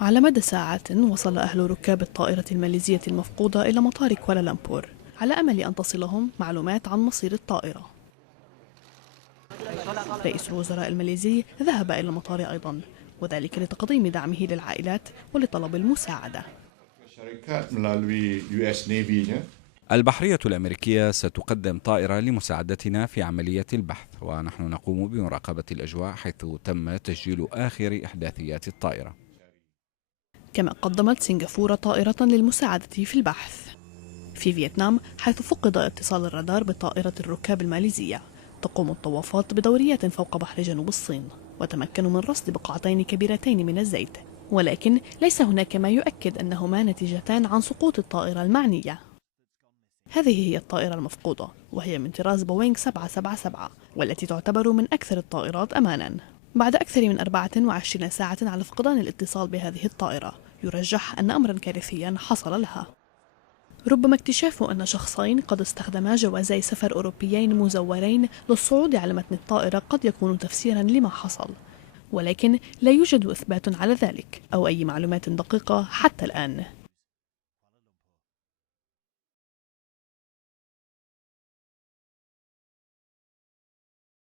على مدى ساعات وصل أهل ركاب الطائرة الماليزية المفقودة إلى مطار كوالالمبور على أمل أن تصلهم معلومات عن مصير الطائرة. رئيس الوزراء الماليزي ذهب إلى المطار أيضا، وذلك لتقديم دعمه للعائلات ولطلب المساعدة. البحرية الأمريكية ستقدم طائرة لمساعدتنا في عملية البحث، ونحن نقوم بمراقبة الأجواء حيث تم تسجيل آخر إحداثيات الطائرة. كما قدمت سنغافورة طائرة للمساعدة في البحث. في فيتنام، حيث فقد اتصال الرادار بطائرة الركاب الماليزية، تقوم الطوافات بدوريات فوق بحر جنوب الصين، وتمكنوا من رصد بقعتين كبيرتين من الزيت، ولكن ليس هناك ما يؤكد أنهما نتيجتان عن سقوط الطائرة المعنية. هذه هي الطائرة المفقودة، وهي من طراز بوينغ 777، والتي تعتبر من أكثر الطائرات أماناً. بعد أكثر من 24 ساعة على فقدان الاتصال بهذه الطائرة، يرجح أن أمراً كارثياً حصل لها. ربما اكتشاف أن شخصين قد استخدما جوازي سفر أوروبيين مزورين للصعود على متن الطائرة قد يكون تفسيراً لما حصل، ولكن لا يوجد إثبات على ذلك أو أي معلومات دقيقة حتى الآن.